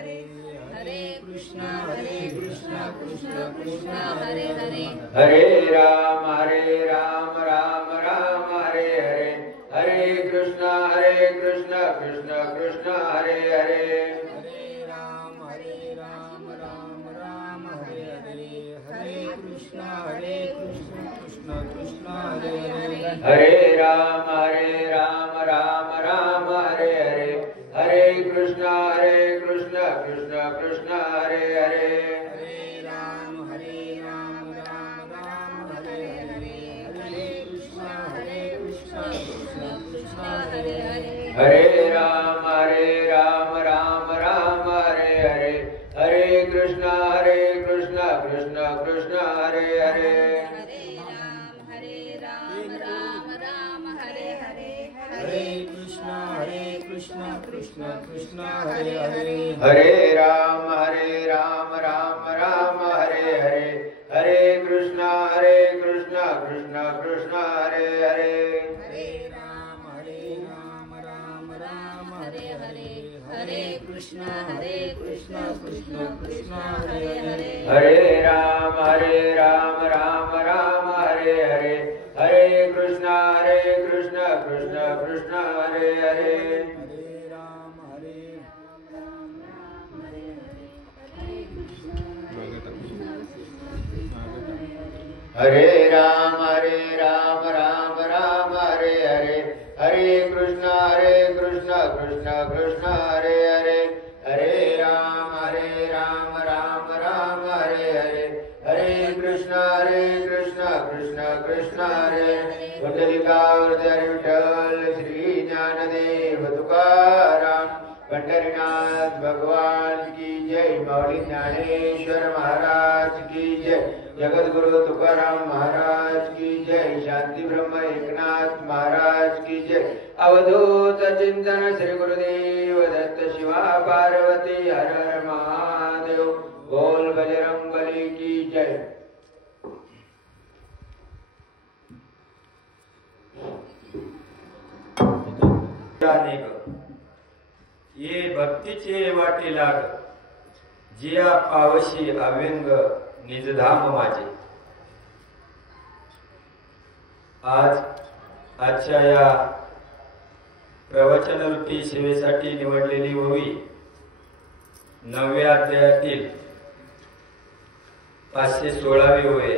हरे हरे कृष्ण कृष्ण कृष्ण हरे हरे हरे राम राम राम हरे हरे हरे कृष्ण कृष्ण कृष्ण हरे हरे हरे राम राम राम हरे हरे हरे कृष्ण कृष्ण कृष्ण हरे हरे हरे राम राम राम हरे हरे हरे कृष्ण कृष्ण कृष्ण हरे हरे हरे राम राम राम हरे हरे हरे कृष्ण कृष्ण कृष्ण हरे हरे हरे राम राम राम हरे हरे हरे कृष्ण कृष्ण कृष्ण हरे हरे हरे राम राम हरे हरे हरे कृष्ण कृष्ण कृष्ण हरे हरे हरे राम राम हरे हरे हरे कृष्ण कृष्ण कृष्ण हरे हरे हरे राम राम हरे हरे हरे कृष्ण कृष्ण कृष्ण हरे हरे हरे राम राम हरे हरे हरे कृष्ण कृष्ण कृष्ण हरे हरे हरे राम हरे राम राम हरे हरे हरे कृष्ण कृष्ण कृष्ण हरे हरे हरे राम राम हरे हरे हरे कृष्ण कृष्ण हरे कुंडलिकावृत हरि विठ्ठल श्री ज्ञानदेव तुकाराम पंढरीनाथ भगवान की जय। माऊली ज्ञानेश्वर महाराज की जय। जगद्गुरु तुकाराम महाराज की जय। शांती ब्रह्म एकनाथ महाराज की जय। अवधूत चिंतन श्री गुरुदेव दत्त शिवा पार्वती हर हर महादेव। बोल बजरंग बली की जय। ये भक्तीचे वाटे लाग जिया पावशी अव्यंग निजधाम माझे। आजच्या या प्रवचनरूपी सेवेसाठी निवडलेली ओवी 9व्या अध्यायातील 516वी ओवी।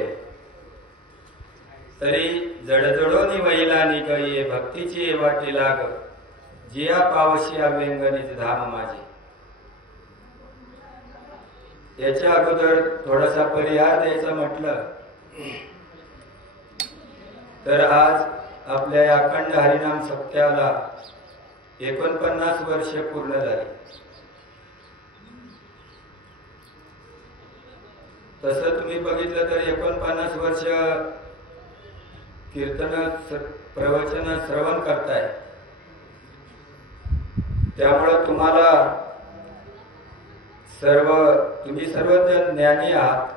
तरी जडजडोनी वैला निगये भक्तीची वाटे लाग जिया पावशी अव्यंग निजधाम माझे। याच्या अगोदर थोडासा परिहार द्यायचा म्हटलं तर आज आपल्या या अखंड हरिनाम सप्त्याला 49 वर्ष पूर्ण झाली। तसं तुम्ही बघितलं तर 49 वर्ष कीर्तन प्रवचन श्रवण करताय, त्यामुळे तुम्ही सर्वजण ज्ञानी आहात।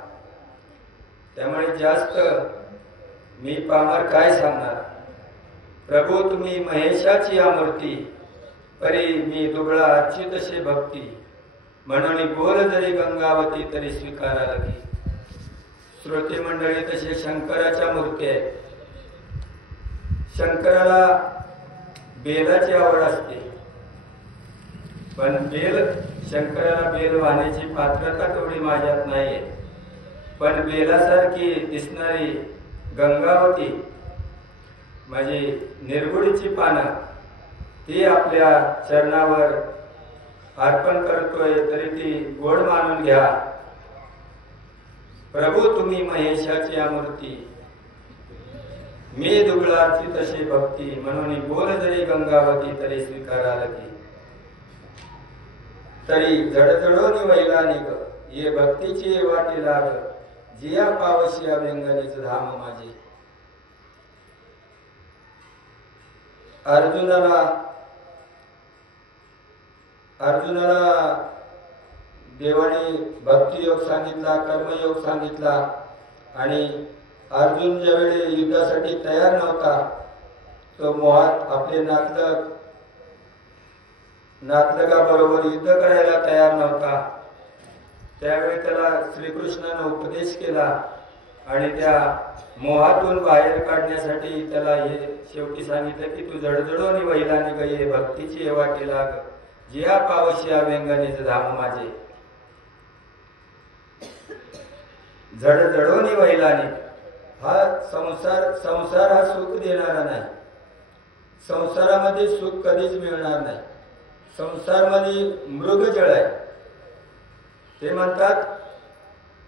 त्यामुळे जास्त मी पामर काय सांगणार। प्रभू तुम्ही महेशाची आमूर्ती परी मी दुबळा अच्युतशे भक्ती म्हणून बोल जरी गंगावती तरी स्वीकारा लगी। श्रोते मंडळी तसे शंकराच्या मूर्ती आहेत। शंकराला बेलाची आवड असते, पण शंकराला बेल वाहण्याची पात्रता तेवढी माझ्यात नाहीये। पण बेलासारखी दिसणारी गंगावती माझी निर्गुणीची पानं ती आपल्या चरणावर अर्पण करतोय, तरी ती गोड मानून घ्या। प्रभू तुम्ही महेशाची आमूर्ती मी दुबळाची तशी भक्ती म्हणून बोल जरी गंगावती तरी स्वीकारा लगी। तरी जडजडोनी वैला निग ये भक्तीची वाटी लाग जिया पावशी अव्यंगनीच धाम माझे। अर्जुनाला देवाने भक्ती योग सांगितला, कर्मयोग सांगितला आणि अर्जुन ज्यावेळी युद्धासाठी तयार नव्हता तो मोहात आपले नातलगाबरोबर युद्ध करायला तयार नव्हता, त्यावेळी त्याला श्रीकृष्णाने उपदेश केला आणि त्या मोहातून बाहेर काढण्यासाठी त्याला हे शेवटी सांगितलं की तू जडजडोनी वैलानी गये भक्तीची हेवा केला जिया पावशिया व्यंगनीच धाम माझे. जडजडोनी वैलानी हा संसार हा सुख देणारा नाही. संसारामध्ये सुख कधीच मिळणार नाही. संसारमध्ये मृगजळ आहे. ते म्हणतात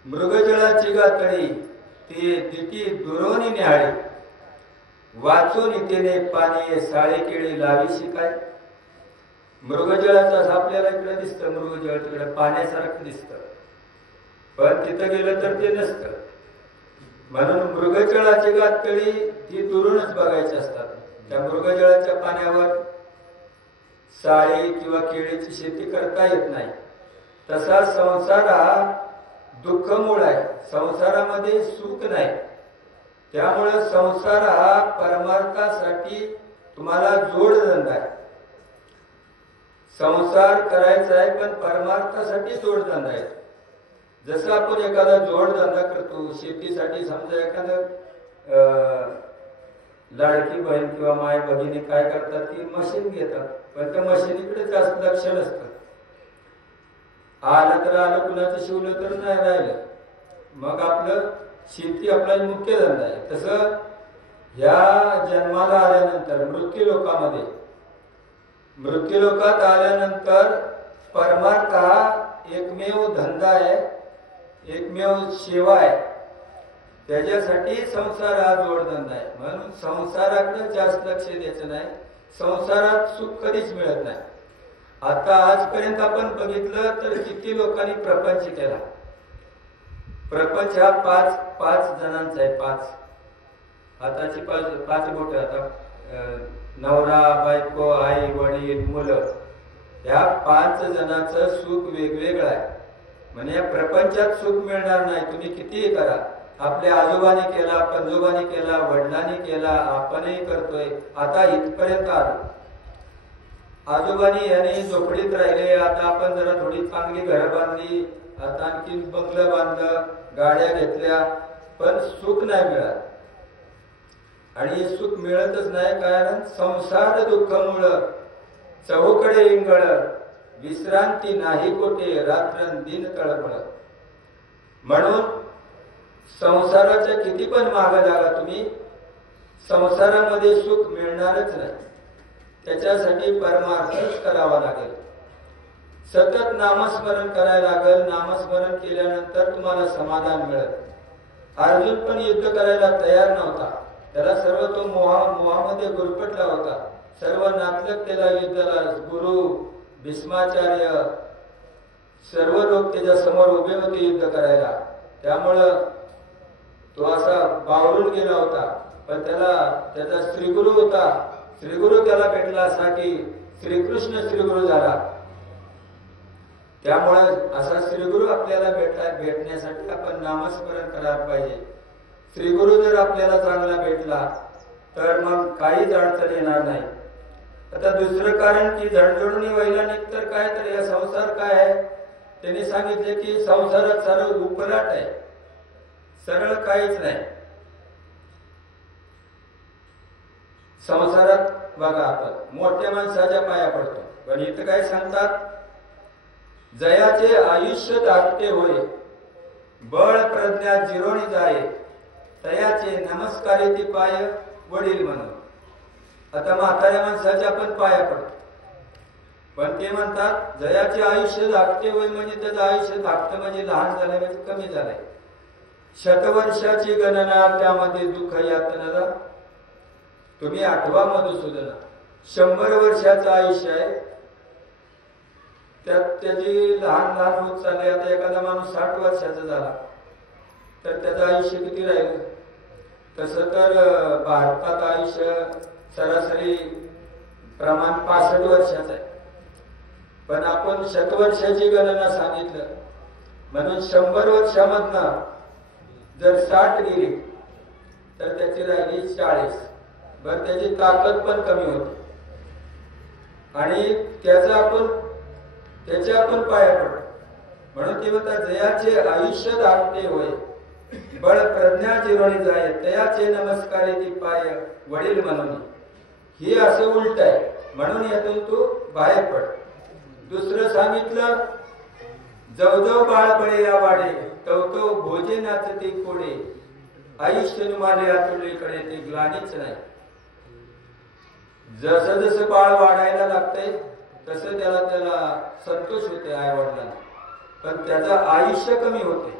मृगजळाची गातळी ती दिटी दुरोनी न्याहाळी वाचून इतेने पाणी साळे केळी लावी शिकाय. मृगजळाचं आपल्याला इकडे दिसतं, मृगजळ तिकडे पाण्यासारखं दिसतं, पण तिथं गेलं तर ते नसतं. म्हणून मृगजळाची गातळी ती दुरूनच बघायची असतात. त्या मृगजळाच्या पाण्यावर साळी किंवा केळीची शेती करता येत नाही. तसा संसार हा दुःखमूळ आहे. संसारामध्ये सुख नाही. त्यामुळे संसार हा परमार्थासाठी तुम्हाला जोडधंदा आहे. संसार करायचा आहे पण परमार्थासाठी जोडधंदा आहे. जसं आपण एखादा जोडधंदा करतो शेतीसाठी, समजा एखादं लाडकी बहीण किंवा माय भगिनी काय करतात की मशीन घेतात, पण त्या मशीनीकडे जास्त लक्ष नसतं. आलं तर आलं, कुणाचं शिवलं तर नाही राहिलं, मग आपलं शेती आपला मुख्य धंदा आहे. तसं ह्या जन्माला आल्यानंतर मृत्यूलोकात आल्यानंतर परमार्थ हा एकमेव धंदा आहे, एकमेव सेवा आहे. त्याच्यासाठी संसार हा जोडधंदा आहे. म्हणून संसाराकडे जास्त लक्ष द्यायचं नाही. संसारात सुख कधीच मिळत नाही. आता आजपर्यंत आपण बघितलं तर किती लोकांनी प्रपंच केला. प्रपंच हा पाच जणांचा आहे. हाताची पाच बोट. आता नवरा बायको आई वडील मुलं या 5 जणांचं सुख वेगवेगळं आहे. म्हणजे या प्रपंचात सुख मिळणार नाही. तुम्ही कितीही करा. आपल्या आजोबाने केला, पंजोबाने केला, वडिलांनी केला, आपणही करतोय. आता इथपर्यंत आलो. आजोबानी याने झोपडीत राहिले, आता आपण जरा थोडी चांगली घरं बांधली, आता आणखी बंगलं बांधलं, गाड्या घेतल्या, पण सुख नाही मिळत. आणि सुख मिळतच नाही कारण संसार दुःखामुळं चहूकडे इंगळ विश्रांती नाही कोठे रात्रंदिन तळमळ. म्हणून संसाराच्या किती पण मागे लागा तुम्ही, संसारामध्ये सुख मिळणारच नाही. त्याच्यासाठी परमार्थच करावा लागेल. सतत नामस्मरण करायला लागेल. नामस्मरण केल्यानंतर तुम्हाला समाधान मिळेल. अर्जुन पण युद्ध करायला तयार नव्हता. त्याला सर्व तो मोहामध्ये गुरफटला होता. सर्व नातलग त्याला युद्धाला, गुरु भीष्माचार्य सर्व लोक त्याच्या समोर उभे होते युद्ध करायला. त्यामुळं तो असा बावरून गेला होता. पण त्याचा श्रीगुरु होता. श्रीगुरु त्याला भेटला असा की श्रीकृष्ण श्रीगुरु झाला. त्यामुळे असा श्रीगुरु आपल्याला भेटण्यासाठी आपण नामस्मरण करायला पाहिजे. श्रीगुरु जर आपल्याला चांगला भेटला तर मग काहीच अडचण येणार नाही. आता दुसरं कारण की जडजडून व्हायला तर काय, तर या संसार काय आहे त्यांनी सांगितले की संसारात सारं उपलाट आहे, सरळ काहीच नाही. संसारात बघा आपण मोठ्या माणसाच्या पाया पडतो, पण इथं काय सांगतात, जयाचे आयुष्य दाटते होय, बळ प्रज्ञा जिरोणी जाये, तयाचे नमस्कारे ती पाय वडील म्हणून. आता म्हाताऱ्या माणसाच्या पण पाया पडतो, पण ते म्हणतात जयाचे आयुष्य धाकटे होय, म्हणजे त्याचं आयुष्य धाकटं म्हणजे लहान झालंय, म्हणजे कमी झालंय. शतवर्षाची गणना त्यामध्ये दुःख यातनाला तुम्ही आठवा मधुसूदना. 100 वर्षाचं आयुष्य आहे, त्यात त्याची लहान लहान होत चालले. आता एखादा माणूस 60 वर्षाचा झाला तर त्याचं आयुष्य किती राहिलं. तसं तर भारतात आयुष्य सरासरी प्रमाण 65 वर्षाचं आहे, पण आपण शतवर्षाची गणना सांगितलं. म्हणून 100 वर्षामधनं जर 60 गेली तर त्याची राहिली 40. बरं, त्याची ताकद पण कमी होते. आणि त्याच्या आपण पाया पडतो. म्हणून ते म्हणतात जयाचे आयुष्य धाकटे होय बळ प्रज्ञा जिरवणी जाय तयाचे नमस्कारे ती पाय वडील म्हणून. हे असं उलट आहे. म्हणून यातून तू बाहेर पड. दुसरं सांगितलं जवजव बाळ बळे या वाडे तवतो भोजे नाचते कोडे आयुष्य नुमाले आतुलीकडे ते ग्लानीच नाही. जसं जसं बाळ वाढायला लागतंय तसं त्याला संतोष होते आई वडिलांना, पण त्याचं आयुष्य कमी होते.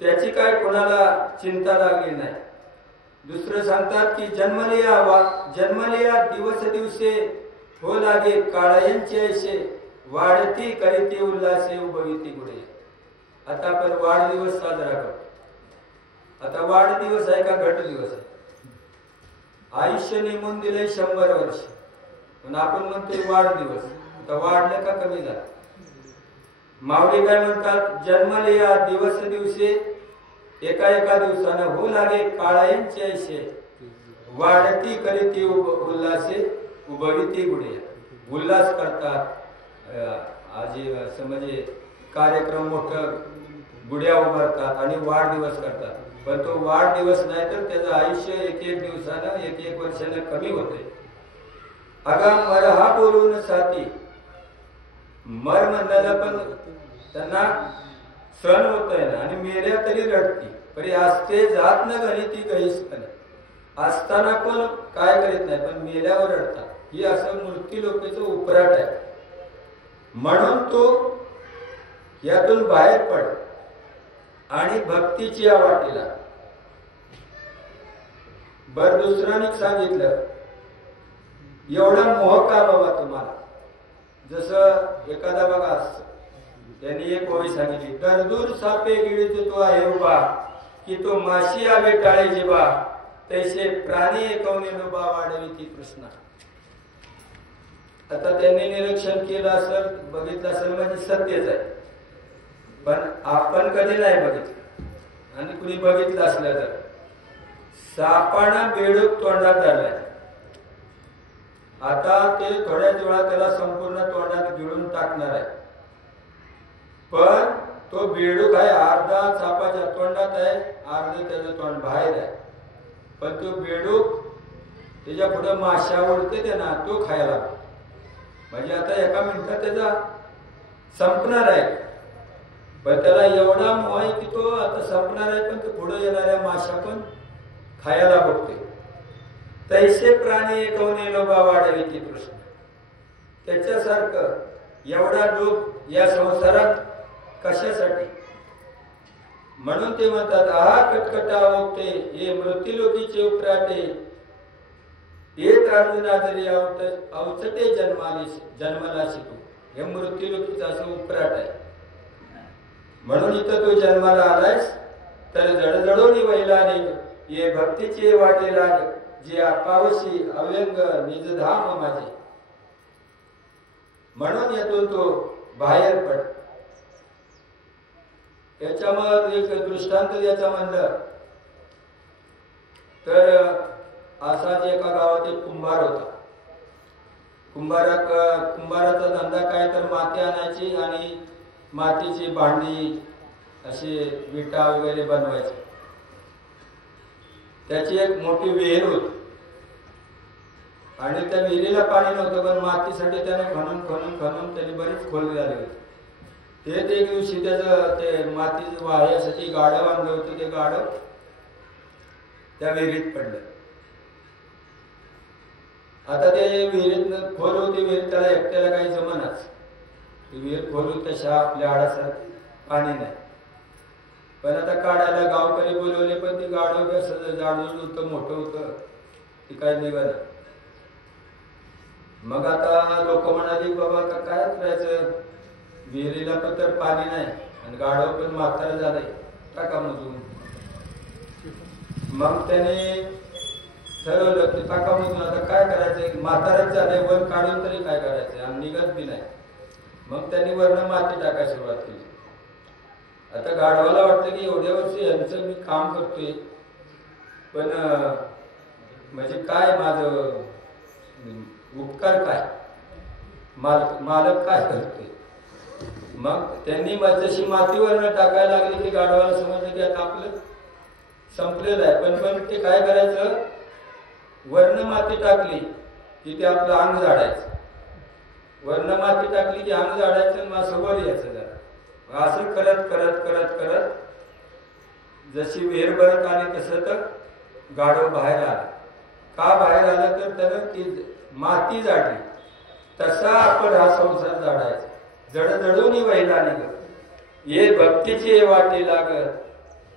त्याची काय कोणाला चिंता लागली नाही. दुसरं सांगतात की जन्मलिया दिवस दिवसे हो लागे काळयांचे ऐसे वाढती करीती उल्हासे उभविती गुडे. आता आपण वाढदिवस साजरा करतो. आता वाढदिवस आहे का घट दिवस आहे? आयुष्य नेमून दिले 100 वर्ष, पण आपण म्हणतोय वाढदिवस. आता वाढलं का कमी झालं? माऊली काय म्हणतात जन्मलिया दिवस दिवसे एका दिवसानं हो लागे काळयांचे ऐसे वाढती करीती उल्हासे उभविती गुडे. उल्हास करतात आज म्हणजे कार्यक्रम मोठं गुड्या उभारतात आणि वाढदिवस करतात, पण तो वाढदिवस नाही तर त्याचं आयुष्य एक दिवसानं एक वर्षानं कमी होते. अगा मर हा बोलून साथी मर म्हणण्याला पण त्यांना सण होत आहे ना, आणि मेल्या तरी रडती परी असते जात न घरी ती गहीसपणे. असताना पण काय करीत नाही, पण मेल्यावर रडतात. ही असं मूर्ती लोकांचं उपराट आहे. म्हणून तो यातून बाहेर पड आणि भक्तीची या वाटेला. बर दुसऱ्याने सांगितलं एवढा मोह का बाबा तुम्हाला? जसं एखादा बघा त्यांनी एक ओवी सांगितली दरदूर सापे गिळीत तो आहे उभा की तो माशी आवे टाळे जिबा तैसे प्राणी एकवणे लोबा वाढवी ती कृष्णा. आता त्यांनी निरीक्षण केलं असेल बघितलं असेल म्हणजे सत्यच आहे, पण आपण कधी नाही बघितलं आणि कुणी बघितलं असलं तर सापानं बेडूक तोंडात धरलाय. आता ते थोड्याच वेळा त्याला संपूर्ण तोंडात गिळून टाकणार आहे, पण तो बेडूक आहे अर्धा सापाच्या तोंडात आहे अर्ध त्याचं तोंड बाहेर आहे. पण तो बेडूक त्याच्या पुढे माशा उडते ते ना तो खायला, म्हणजे आता एका मिनिटात त्याचा संपणार आहे. पण त्याला एवढा मोह आहे की तो आता संपणार आहे, पण तो पुढे येणाऱ्या माशा पण खायला बघते. तैसे प्राणी एकवणे लोभा वाढवी ती कृष्ण. त्याच्यासारखं एवढा लोभ या संसारात कशासाठी? म्हणून ते म्हणतात आहा कटकटा ओके हे मृत्यूलोकीचे उपराटे येत अर्जुना जरी अवचटे जन्माला शिकू. हे मृत्यूलोकीचं असं उपराट आहे. म्हणून इथं तू जन्माला आलायस तर जडजडोनी वैलाने ये भक्तीचे वाटे लाग जे आपावशी अव्यंग निजधाम माझे. म्हणून येतो तो बाहेर पड. याच्यामध्ये एक दृष्टांत याचा म्हणलं तर असाच एका गावात एक कुंभार होता. कुंभाराचा धंदा काय तर माती आणायची आणि मातीची भांडी अशी विटा वगैरे बनवायची. त्याची एक मोठी विहीर होती आणि त्या विहिरीला पाणी नव्हतं, पण मातीसाठी त्याने खणून त्याने बरीच खोल झाली होती. ते एक दिवशी त्याचं ते माती वाहण्यासाठी गाडं बांधलं होतं. ते गाडं त्या विहिरीत पडलं. आता ते विहिरीत खोल होती विहीर, त्याला एकट्याला काही जमनाच. विहीर खोल होती तशा आपल्या आडासारखी पाणी नाही. पण आता काढायला गावकरी बोलवले, पण ती गाडं असं जाडून होतं मोठं होतं ती काय निघालं. मग आता लोक म्हणाली बाबा आता काय करायचं, विहिरीला पण तर पाणी नाही आणि गाडव पण म्हातारं झालंय, टाका मधून. मग त्याने ठरवलं की टाका मधून. आता काय करायचं, म्हातारच झालंय, वर काढून तरी काय करायचं आणि निघत बी नाही. मग त्यांनी वरनं माती टाकायला सुरुवात केली. आता गाढवाला वाटतं की एवढ्या वर्षी यांचं मी काम करतोय, पण म्हणजे काय माझं उपकार काय, मालक काय करते. मग त्यांनी जशी मातीवर टाकायला लागली की गाढवाला समजलं की आता आपलं संपलेलं आहे. पण ते काय करायचं, वर्ण माती टाकली की ते आपलं अंग झाडायचं, वर्ण माती टाकली की अंग झाडायचं, मग असं वर यायचं जरा. असं करत करत करत करत जशी विहीर भरत आली तसं तर गाढव बाहेर आला. का बाहेर आला तर त्यानं ती माती जाडली. तसा आपण हा संसार जाडायचा, जडजडून वहिला निघत ये भक्तीची वाटी लागत,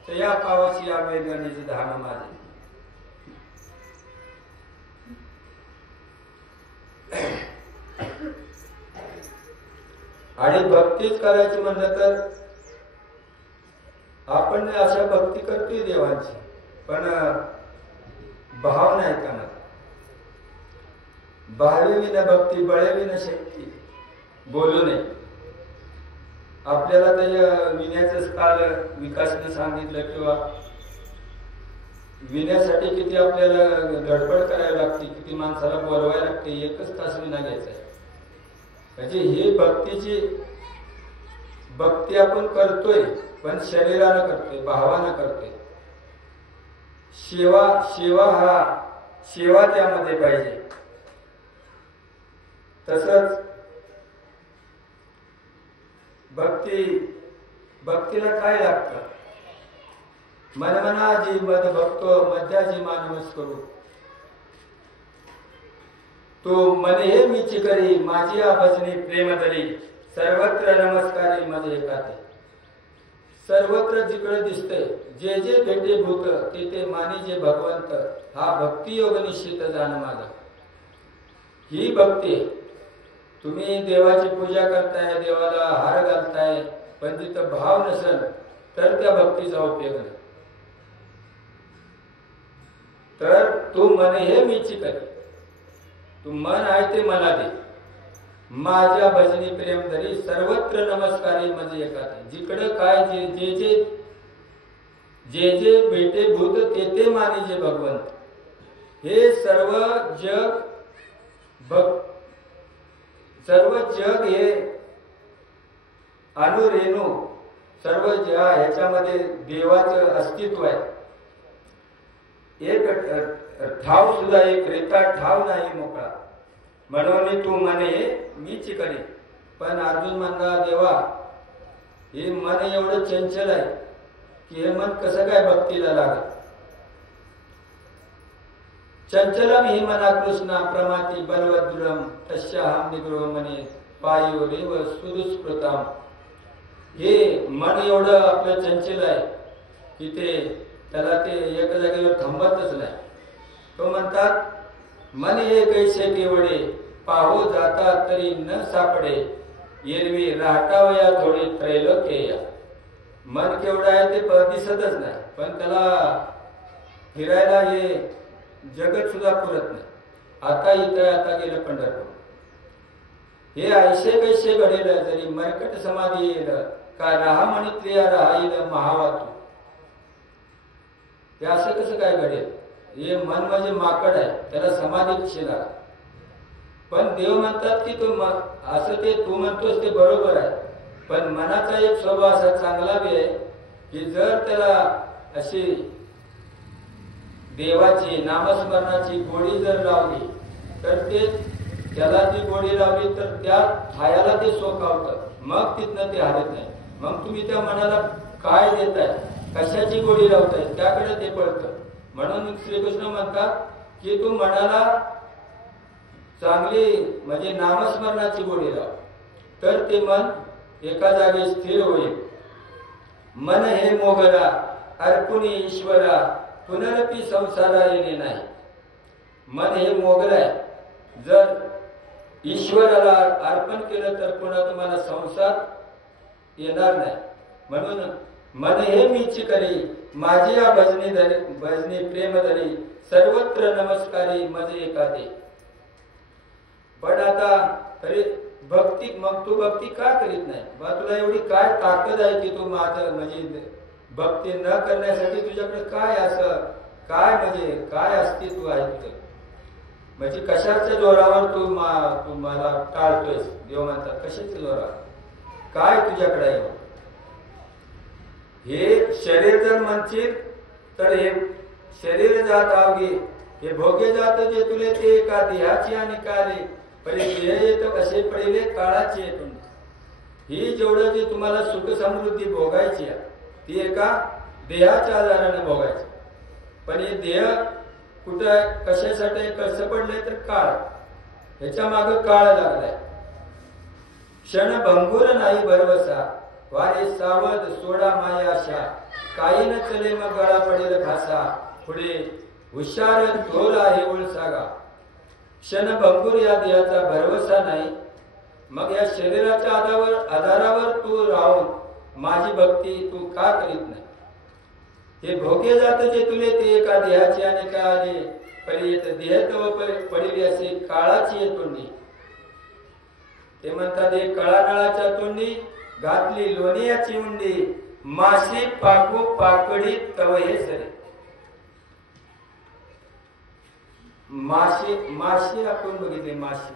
तर या पावाची या वेदनेची धान माझे. आणि भक्तीच करायची म्हणलं तर आपण अशा भक्ती करतोय देवांची, पण भाव नाही करणार. भावे विना भक्ती बळे विना शक्ती बोलू नये. आपल्याला त्या विण्याच काल विकासने सांगितलं, किंवा विण्यासाठी किती आपल्याला धडपड करायला लागते, किती माणसाला बोलवायला लागते. 1 तास विना घ्यायचा आहे. म्हणजे ही भक्ती आपण करतोय, पण शरीरानं करतोय, भावानं करतोय. सेवा त्यामध्ये पाहिजे. तसंच भक्तीला काय लागतं, मनमनाजी मद भक्तो मध्याजी मानवस करू, तो मने हे मीची करी माझी भजनी प्रेम धरी, सर्वत्र नमस्कारी माझे एकाते. सर्वत्र जिकडे दिसतंय, जे जे भेटे भूत ते ते मानी जे भगवंत, हा भक्ती योग निश्चित जाण माझा. ही भक्ती. तुम्ही देवाची पूजा करताय, देवाला हार घालताय, पण तिथं भाव नसेल तर त्या भक्तीचा उपयोग नाही. तर तू मन हे मीची कर, तू मन आहे ते मला दे, माझ्या भजनी प्रेम धरी, सर्वत्र नमस्कारी म्हणजे एकात. जिकडं काय जे जे भेटे भूत ते ते मानी जे भगवंत. हे सर्व जग हे अनुरेणू, सर्व ह्याच्यामध्ये देवाचं अस्तित्व आहे. एक ठाव सुद्धा एक रेता ठाव नाही मोकळा. म्हणून तू म्हणे मीच करी. पण अर्जुन म्हणला, देवा हे मन एवढं चंचल आहे की हे मन कसं काय भक्तीला लागत. चंचलम हि मना कृष्णा प्रमाती बलवद्रुम तस्याहम निग्रह मने पायो रेव सुदुष्कृताम. हे मन एवढं आपलं चंचल आहे की त्याला ते एका जागेवर थांबतच नाही. तो म्हणतात, मन हे कैसे केवडे पाहो जाता तरी न सापडे, एरवी राहटावया थोडी त्रैलोक्य. मन केवढं आहे ते दिसतच नाही, पण त्याला फिरायला हे जगत सुद्धा पुरत नाही. आता इथं आता गेलं पंढरपूर. हे ऐसे कैसे घडेल जरी मरकट समाधी येईल, का राहा म्हणितल्या राहील महावातू. हे असं कसं काय घडेल. हे मन म्हणजे माकड आहे, त्याला समाधी कशी लाग. पण देव म्हणतात की तू असं ते तू म्हणतोस ते बरोबर आहे, पण मनाचा एक स्वभाव असा चांगला बी आहे की जर त्याला अशी देवाची नामस्मरणाची गोडी जर लावली तर त्याला ती गोडी लावली तर त्या ठायाला ते सोकावतं. मग तिथनं ते हरत नाही. मग तुम्ही त्या मनाला काय देताय, कशाची गोडी लावताय, त्याकडे ते पळतं. म्हणून श्रीकृष्ण म्हणतात की तू मनाला चांगली म्हणजे नामस्मरणाची गोडी लाव, तर ते मन एका जागी स्थिर होईल. मन हे मोगरा अर्पुणी ईश्वरा, पुनरपी संसारा येणे नाही. मन हे मोगरा आहे, जर ईश्वराला अर्पण केलं तर पुन्हा तुम्हाला संसार येणार नाही. म्हणून मन हे मीच करी माझी या भजनी प्रेम धरी, सर्वत्र नमस्कारी मजे एकादे. पण आता तरी भक्ती, मग तू भक्ती का करीत नाही बा. तुला एवढी काय ताकद आहे की तू माझं म्हणजे भक्ती न करण्यासाठी तुझ्याकडे काय असं काय म्हणजे काय अस्तित्व आहे तुझं. म्हणजे कशाच्या जोरावर तू मला टाळतोयस? देव म्हणतात कशाच्या जोरावर, काय तुझ्याकडे आहे? हे शरीर जर म्हणशील तर हे शरीर जात आवगे, हे भोगे जात जे तुले ते एका देहाची आणि काले, पहिले देह येतो कसे पडले काळाचे येतो. ही जेवढं जे तुम्हाला सुख समृद्धी भोगायची आहे ती एका देहाच्या आधाराने भोगायची. पण हे देह कुठं कशासाठी कसं पडले तर काळ, ह्याच्या मागे काळ लागलाय. क्षण भंगुर नाही भरवसा, वारे सावध सोडा माया आशा, काही न चले मग गळा पडेल घासा, पुढे हुशार थोर आहे ओळसागा. क्षण भंगुर या देहाचा भरवसा नाही, मग या शरीराच्या आधारावर तू राहून माझी भक्ती तू का करीत नाही? हे भोगे जात जे तुले ते एका देहाची आणि काळे, पर्यंत देह तव पडिले असे काळाची तोंडी. ते म्हणतात हे कळानळाच्या तोंडी घातली लोणियाची उंडी, माशी पाकू पाकडी तव हे सरे. माशी आपण बघितली, माशी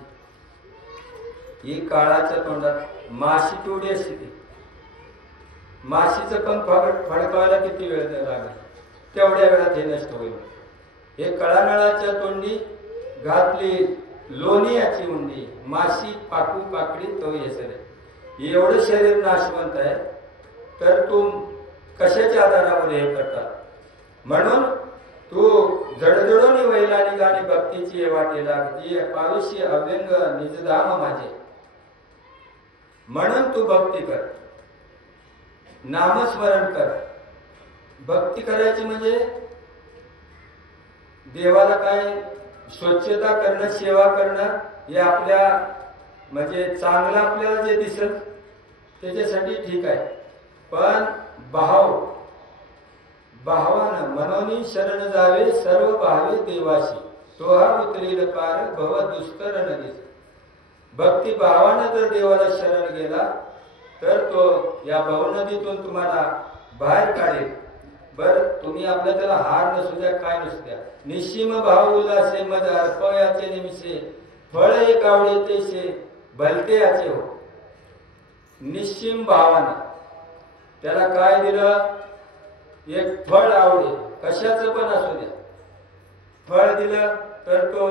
ही काळाच्या तोंडात माशी तेवढी असते. माशीचं पण फडकावायला किती वेळ लागेल, तेवढ्या वेळात हे नष्ट होईल. हे कळानळाच्या तोंडी घातली लोणियाची उंडी, माशी पाकू पाकडी तो सरे. एवढं शरीर नाशवंत आहे तर तू कशाच्या आधारावर हे करतात? म्हणून तू जडजडोनी वैलानी गाणी भक्तीची वाटे लागती, पाविशी अव्यंग निजधाम माझे. म्हणून तू भक्ती कर, नामस्मरण कर. भक्ती करायची म्हणजे देवाला काय स्वच्छता करणं, सेवा करणं हे आपल्या म्हणजे चांगलं आपल्याला जे दिसेल त्याच्यासाठी ठीक आहे. पण भावानं मनोनी शरण जावे सर्व भावे देवाशी, तो हा उतरील पार भव दुस्तर नदी. भक्ती भावानं जर देवाला शरण गेला तर तो या भवनदीतून तुम्हाला बाहेर काढेल. बर तुम्ही आपल्या त्याला हार नसू द्या काय नसू द्या, निश्चिम भाव उल्हासे मद अर्पयाचे निमिषे, फळ एक आवडे तेसे भलते याचे हो. निश्चिम भावानं त्याला काय दिलं? एक फळ आवडे, कशाचं पण असू द्या, फळ दिलं तर तो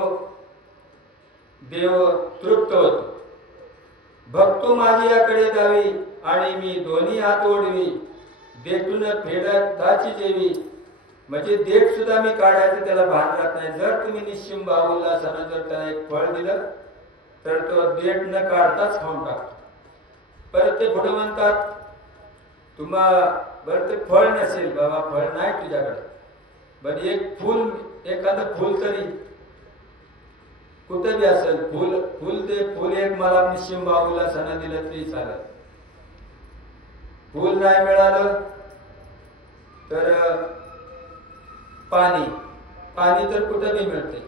देव तृप्त होतो. भक्तो माझी याकडे जावी आणि मी दोन्ही हात ओढवी, देठून फेडताची जेवी. म्हणजे देठ सुद्धा मी काढायचं त्याला भान राहत नाही. जर तुम्ही निश्चिम भाव उल्हासानं जर त्याला एक फळ दिलं तर तो देठ न काढताच खाऊन टाकतो. परत ते पुढे म्हणतात तुम्हाला बरं ते फळ नसेल, बाबा फळ नाही तुझ्याकडे, बर एक फूल, एखादं फूल तरी कुठे बी असेल, फूल ते फूल एक मला निश्चिम भाव उल्हासानं दिलं तरी चालेल. फूल नाही मिळालं तर पाणी तर कुठं बी मिळते,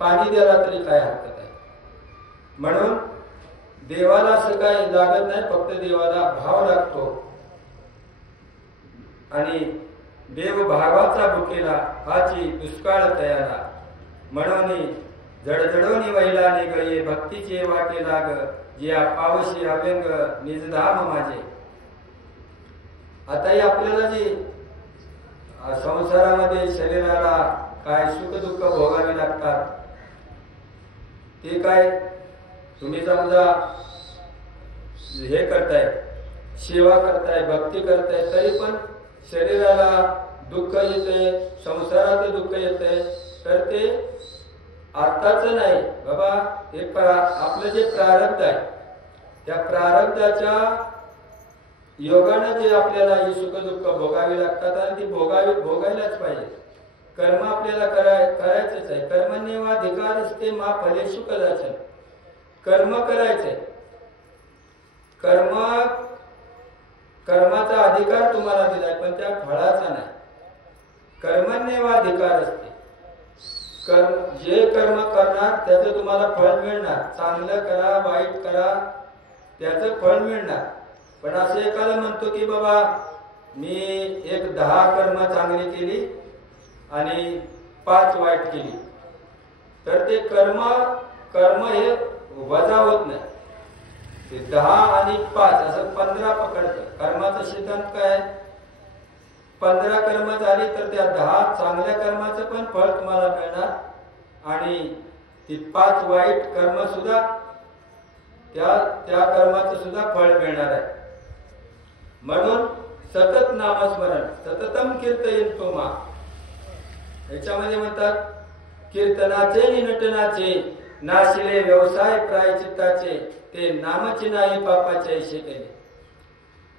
पाणी द्यायला तरी काय हरकत आहे. म्हणून देवाला असं काही लागत नाही, फक्त देवाला भाव लागतो. आणि देव भावाचा भुकेला हाची दुष्काळ तयारा, म्हणून जडजडोनी वैला निगळे भक्तीचे वाटे लाग, जे पावशी अव्यंग निजधाम माझे. आता आपल्याला जी संसारामध्ये शरीराला काय सुख दुःख भोगावे लागतात ते काय, तुम्ही समजा हे करताय, सेवा करताय, भक्ती करताय, तरी पण शरीराला दुःख येते, संसाराचं दुःख येते. तर ते आताच नाही बाबा, हे आपलं जे प्रारब्ध आहे त्या प्रारब्धाच्या योगाने जे आपल्याला ही सुख दुःख भोगावी लागतात आणि ती भोगायलाच पाहिजे. कर्म आपल्याला करायचंच आहे. कर्मण्येवाधिकार असते मा फलेषु कदाचन. कर्म करायचंय, कर्माचा अधिकार तुम्हाला दिलाय पण त्या फळाचा नाही. कर्मण्येवाधिकार असते, जे कर्म करणार त्याचं तुम्हाला फळ मिळणार. चांगलं करा वाईट करा त्याचं फळ मिळणार. पण असं एकाला म्हणतो की बाबा मी एक 10 कर्म चांगली केली आणि 5 वाईट केली तर ते कर्म हे वजा होत नाही. ते 10 आणि 5 असं 15 पकडतं. कर्माचा सिद्धांत काय? 15 कर्म झाली तर त्या 10 चांगल्या कर्माचं पण फळ तुम्हाला मिळणार आणि ती 5 वाईट कर्म सुद्धा त्या कर्माचं सुद्धा फळ मिळणार आहे. म्हणून सतत नामस्मरण, सततम कीर्तयन्तो मा. याच्यामध्ये म्हणतात कीर्तनाचे निनटनाचे नाशिले व्यवसाय प्रायचित्ताचे ते नामचे नाही पापाचे ऐसे केले.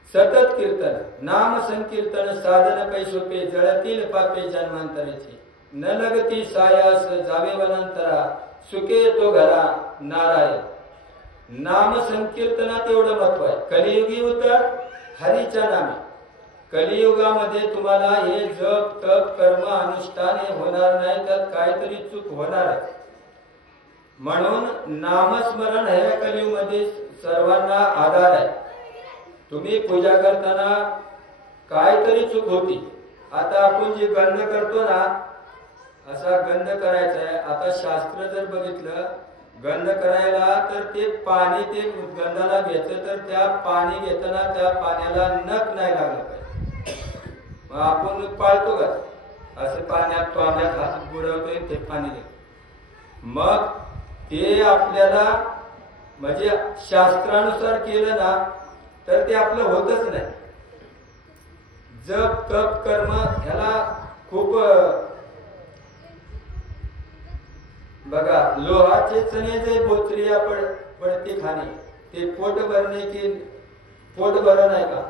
सतत कीर्तन नाम संकीर्तन साधन पैसोपे जळतील पापे जन्मांतरेचे न लगती सायास जावे वनांतरा सुखे तो घरा नारायण. नाम संकीर्तनात एवढं महत्व आहे. कलियुगी उतर हरीच्या नामे. कलियुगामध्ये तुम्हाला हे जप तप कर्म अनुष्ठान हे होणार नाही, तर काहीतरी चूक होणार आहे. म्हणून नामस्मरण हे कलियुगामध्ये सर्वांना आधार आहे. तुम्ही पूजा करताना काहीतरी चूक होती. आता आपण जे गंध करतो ना, असा गंध करायचा आहे. आता शास्त्र जर बघितलं गंध करायला तर ते पाणी ते गंधाला घ्यायचं, तर त्या पाणी घेताना त्या पाण्याला नख नाही लागलं पाहिजे. मग आपण पाळतो का असं पाण्यात हात बुडवतोय ते पाणी घेतो. मग ते आपल्याला म्हणजे शास्त्रानुसार केलं ना तर ते आपलं होतच नाही. जप तप कर्म ह्याला खूप बघा. लोहाचे चणे जे बोचरिया पडते खाणे ते पोट भरणे की पोट भरण आहे का?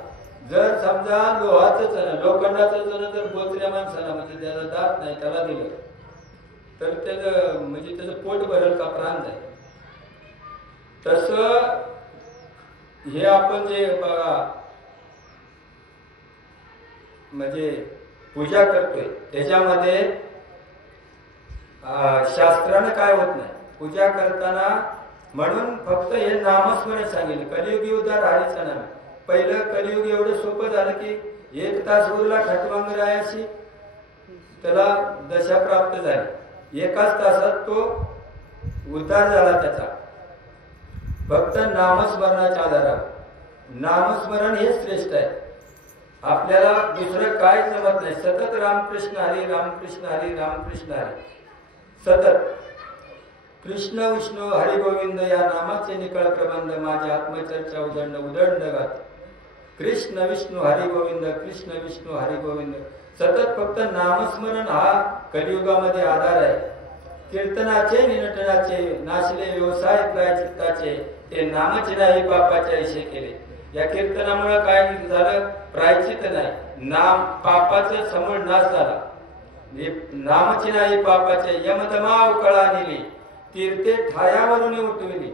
जर समजा लोहाचं चण लोखंडाचं चण जर बोचऱ्या माणसाला म्हणजे त्याला दात नाही त्याला दिलं तर त्याचं म्हणजे त्याचं पोट भरेल का? प्राण जाईल. तसं हे आपण जे बघा म्हणजे पूजा करतोय त्याच्यामध्ये शास्त्रानं काय होत नाही. पूजा करताना म्हणून फक्त हे नामस्मरण सांगितलं. कलियुगी उद्धार हरीचा नाम. पहिलं कलियुग एवढं सोपं झालं की 1 तास उरला खटवांगरायाशी त्याला दशा प्राप्त झाली. 1 तासात तो उद्धार झाला त्याचा. फक्त नामस्मरणाच्या आधारावर. नामस्मरण हे श्रेष्ठ आहे. आपल्याला दुसरं काय जमत नाही. सतत रामकृष्ण हरी रामकृष्ण हरी रामकृष्ण हरी. सतत कृष्ण विष्णू हरी गोविंद या नामाचे निकळ प्रबंध माझ्या आत्मचर्चा उदंड उदंड गात. कृष्ण विष्णू हरी गोविंद कृष्ण विष्णू हरी गोविंद. सतत फक्त नामस्मरण हा कलियुगामध्ये आधार आहे. कीर्तनाचे निनटनाचे नाशिले व्यवसाय प्रायचित्ताचे ते नामचे नाही पापाचे ऐसे केले. या कीर्तनामुळे काय झालं? प्रायचित्त नाही. नाम पापाचा समूळ नाश झाला. नामची नाही पापाचे यमदमाव कळा नेली तीर्थे ठायावरून उठविली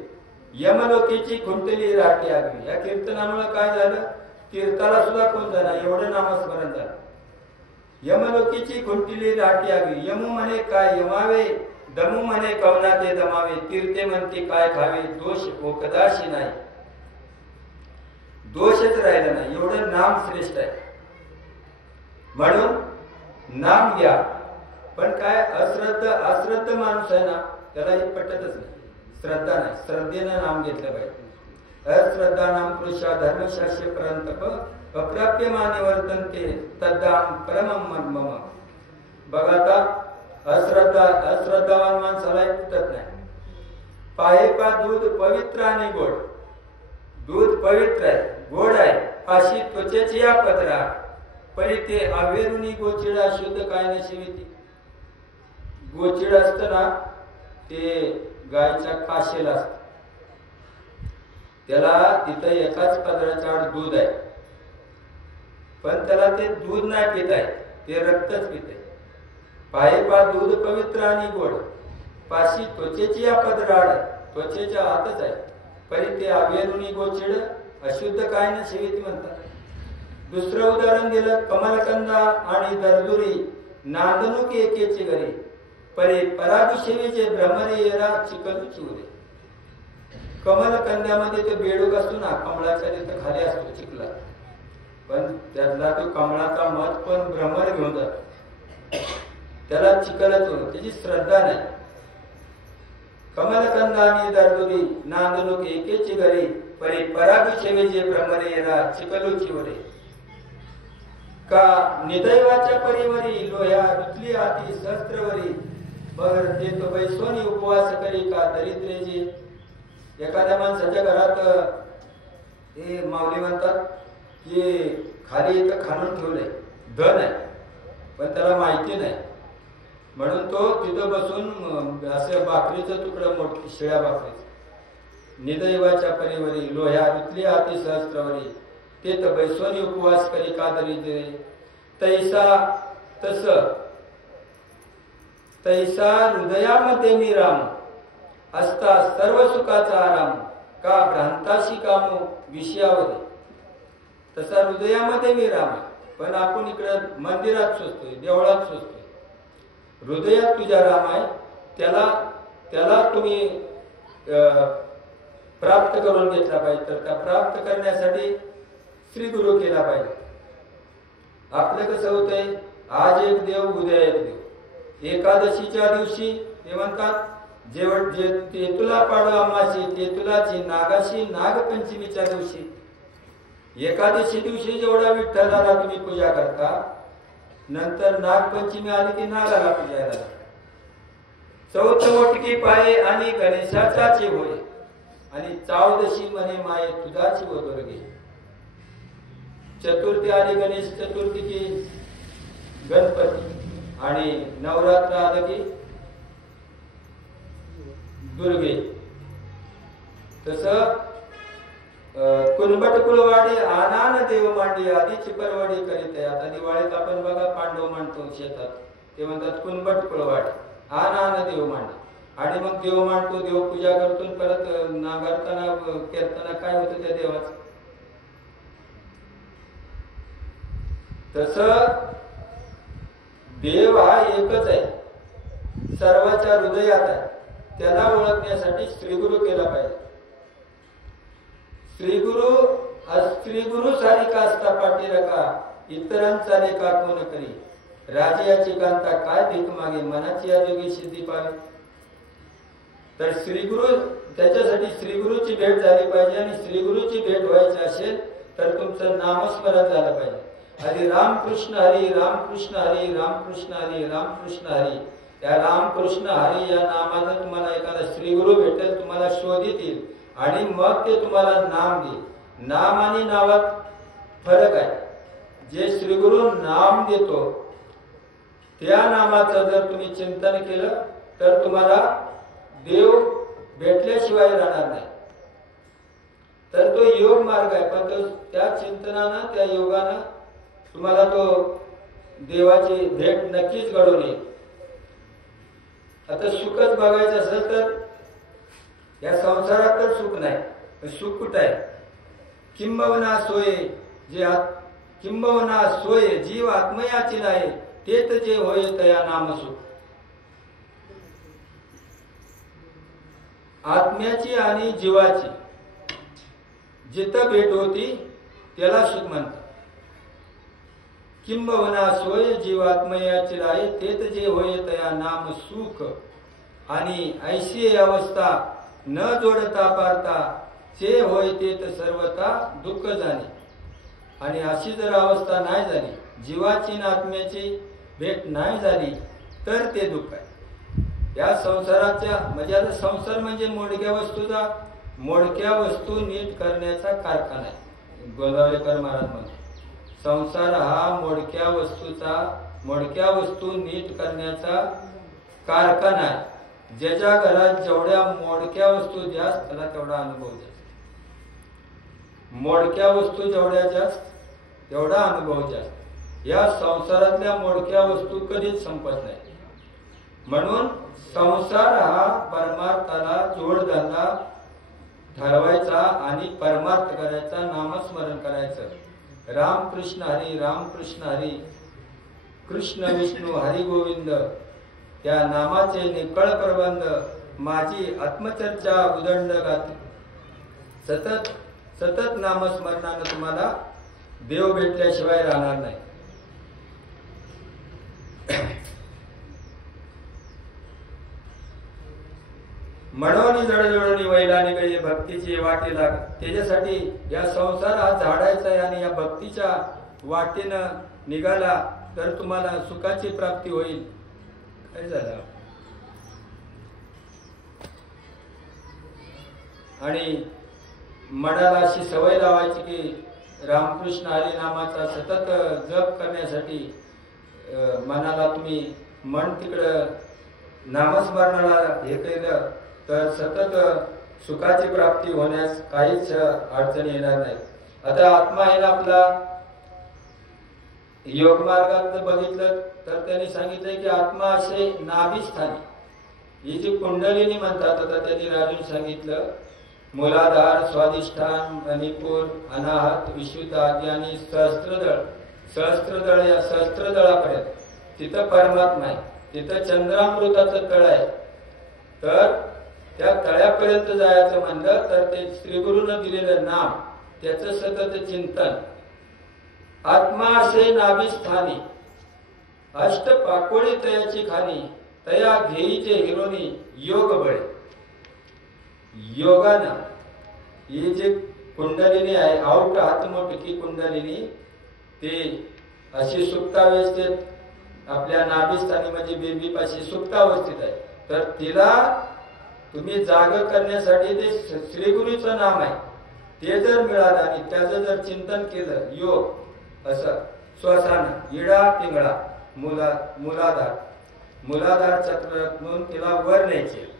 यमलोकीची खुंटली राटी आगली. या कीर्तनामुळे काय झालं? तीर्थाला सुद्धा कोण झाला एवढं नामस्मरण झालं. यमलोकीची खुंटली राटी आगली. यमू म्हणे काय यमावे दमू म्हणे कवना ते दमावे. तीर्थे म्हणते काय खावे दोष कदाशी नाही. दोषच राहिला नाही. एवढं नाम श्रेष्ठ आहे. म्हणून नाम घ्या. पण काय अश्रद्ध माणूस आहे ना त्याला हे पटतच नाही. श्रद्धा नाही. श्रद्धेनं नाम घेतलं पाहिजे. अश्रद्धा नाम पुरुषा धर्मशास्त्र पर्यंत अप्राप्य माने वर्तनते तद्दाम परमम मम. बघा आता अश्रद्धावान माणसाला पटत नाही. पाहे पा दूध पवित्र आणि गोड. दूध पवित्र आहे गोड आहे. पाशी त्वचेची या पत्रा परी ते आवेरुनी गोचिडा शुद्ध काय नशिविती. गोचिड असतं ना ते गायच्या काशेला असत. त्याला तिथं एकाच पदराच्या आड दूध आहे पण त्याला ते दूध नाही पित आहे ते रक्तच पित आहे. पाहे पा दूध पवित्र आणि गोड पाशी त्वचेची या पदराड त्वचेच्या आतच आहे परी ते आवेरुनी गोचिड अशुद्ध काय नशिविती म्हणतात. दुसरं उदाहरण दिलं कमलकंदा आणि दरदुरी नांदणूक एकेचे घरी परे पराभिषेवीचे भ्रमरे येरा चिकलू चिवरे. कमलकंद्यामध्ये तो बेडूक असतो ना कमळाच्या तिथं खाली असतो चिखला पण त्यातला तो कमळाचा मध पण भ्रमर घेऊन जातो त्याला चिखलच होतो. त्याची श्रद्धा नाही. कमलकंदानी दर्दुरी नांदनुक एकेची घरी परी परागी सेवेचे भ्रमरे येरा चिकलूची वरे का निदैवाच्या परिवरी लोह्या रुचली आती सहस्त्रवरी बर ते तो बैसोनी उपवास करी का दरिद्रेची. एखाद्या माणसाच्या घरात हे माऊली म्हणतात की खाली इथं खाणून ठेवलंय, धन आहे पण त्याला माहिती नाही, म्हणून तो तिथं बसून असं भाकरीचं तुकडं मोठ शिळ्या भाकरीचं. निदैवाच्या परिवरी लोह्या रुतली आती सहस्त्रवरी ते तर बैसोनी उपवास करी कादरी दे. तैसा हृदयामध्ये मी राम असता सर्व सुखाचा आराम का भ्रांताशी कामो विषयावरी. तसा हृदयामध्ये मी राम आहे, पण आपण इकडं मंदिरात सुचतोय, देवळात सुचतोय. हृदयात तुझ्या राम आहे, त्याला तुम्ही प्राप्त करून घेतला पाहिजे. तर त्या प्राप्त करण्यासाठी श्री गुरु केला पाहिजे. आपलं कसं होतंय, आज एक देव उद्या एक देव. एकादशीच्या दिवशी ते म्हणतात जे तेतुला पाडू अमाशी तेतुलाची नागाशी नागपंचमीच्या दिवशी. एकादशी दिवशी जेवढा विठ्ठलाला तुम्ही पूजा करता, नंतर नागपंचमी आली की नागाला पूजा करता. चौथ मोटकी पाये आणि गणेशाचाची होय आणि चावदशी म्हणे माये तुझाची वदुर्गे. चतुर्थी आली गणेश चतुर्थी की गणपती आणि नवरात्र आलं की दुर्गे. तसं कुलबट कुलवाडी आनान देव मांडी आधी चिपरवाडी करीत आहे. आता दिवाळीत आपण बघा पांडव मांडतो शेतात, ते म्हणतात कुलबट कुलवाडी आनान देव मांडी. आणि मग देव मांडतो, देव पूजा करतो, परत नांगरताना करताना काय होतं त्या देवाचं. तस देव हा एकच आहे, सर्वाच्या हृदयात आहे. त्याला ओळखण्यासाठी श्रीगुरु केला पाहिजे. श्रीगुरु सारिका असता पाठीरका इतरांचा लेखा कोण करी. राजयाची कांता काय भीक मागे मनाची आरोग्य सिद्धी पावे. तर श्रीगुरु, त्याच्यासाठी श्रीगुरुची भेट झाली पाहिजे. आणि श्रीगुरुची भेट व्हायची असेल तर तुमचं नामस्मरण झालं पाहिजे. हरी रामकृष्ण हरी रामकृष्ण हरी रामकृष्ण हरी रामकृष्ण हरी. या रामकृष्ण हरी या नामानं तुम्हाला एखादा श्रीगुरु भेटेल, तुम्हाला शोधित येईल आणि मग ते तुम्हाला नाम देईल. नाम आणि नावात फरक आहे. जे श्रीगुरु नाम देतो त्या नामाचं जर तुम्ही चिंतन केलं तर तुम्हाला देव भेटल्याशिवाय राहणार नाही. तर तो योग मार्ग आहे, पण तो त्या चिंतनानं त्या योगानं तुम्हाला तो देवाची भेट नक्कीच घडून येईल. आता सुखच बघायचं असेल तर या संसारात तर सुख नाही, पण सुख कुठं आहे. किंबवना सोय जीव आत्मयाची नाही तेच जे होय तया नाम सुख. आत्म्याची आणि जीवाची जिथं भेट होती त्याला सुख म्हणतात. किंबवना सोय जीवात्मयाची राय तेच जे होय तया नाम सुख. आणि ऐशी अवस्था न जोडता पारता जे होय तेच सर्वता दुःख जाणे. आणि अशी जर अवस्था नाही झाली, जीवाची आणि आत्म्याची भेट नाही झाली तर ते दुःख आहे. या संसाराच्या म्हणजे आता संसार म्हणजे मोडक्या वस्तू नीट करण्याचा कारखाना आहे. गोंदावलेकर महाराज म्हणतात संसार हा मोडक्या वस्तू नीट करण्याचा कारखाना आहे. ज्याच्या घरात जेवढ्या मोडक्या वस्तू जास्त त्याला तेवढा अनुभव जास्त. मोडक्या वस्तू जेवढ्या जास्त तेवढा अनुभव जास्त. या संसारातल्या मोडक्या वस्तू कधीच संपत नाही. म्हणून संसार हा परमार्थाला जोडधंदा ठरवायचा आणि परमार्थ करायचा, नामस्मरण करायचं. रामकृष्ण हरी रामकृष्ण हरी कृष्ण विष्णू हरी गोविंद या नामाचे निकळ प्रबंध माझी आत्मचर्चा उदंड गाते. सतत नामस्मरणानं तुम्हाला देव भेटल्याशिवाय राहणार नाही. म्हणून जडजडून वैलाने गळे भक्तीची वाटे लाग. त्याच्यासाठी या संसार हा झाडायचा आहे आणि या भक्तीच्या वाटेनं निघाला तर तुम्हाला सुखाची प्राप्ती होईल. काय झालं? आणि मनाला अशी सवय लावायची की रामकृष्ण हरिनामाचा सतत जप करण्यासाठी मनाला तुम्ही मन तिकडं नामस्मरणाला हे केलं तर सतत सुखाची प्राप्ती होण्यास काहीच अडचण येणार नाही. आता आत्मा आहे ना आपला, योग मार्गात बघितलं तर त्यांनी सांगितलंय की आत्मा असे नाभिस्थानी, ही जी कुंडलिनी म्हणतात, आता त्यांनी राजून सांगितलं मूलाधार, स्वाधिष्ठान, मणिपूर, अनाहत, विशुद्धा आणि सहस्त्रदळ. सहस्त्रदळ, या सहस्त्रदळापर्यंत तिथं परमात्मा आहे, तिथं चंद्रामृताचं तळ आहे. तर त्या तळ्यापर्यंत जायचं म्हणलं तर ते श्रीगुरूनं दिलेलं नाम, त्याचं सतत चिंतन. आत्मा असे नाभिस्थानी, अष्ट पाकोळी तयाची खाणी, तया घेईचे हिरोनी योग बळे. योगानं ही जी कुंडलिनी आहे, आउट हातमोटकी कुंडलिनी, ते अशी सुप्तावस्थेत आपल्या नाभिस्थानी म्हणजे बेबीपाशी सुप्तावस्थेत आहे. तर तिला तुम्ही जाग करण्यासाठी ते श्रीगुरूचं नाम आहे, ते जर मिळालं आणि त्याचं जर चिंतन केलं, योग असं श्वासानं इडा पिंगळा मूलाधार चक्र म्हणून तिला वर न्यायचे.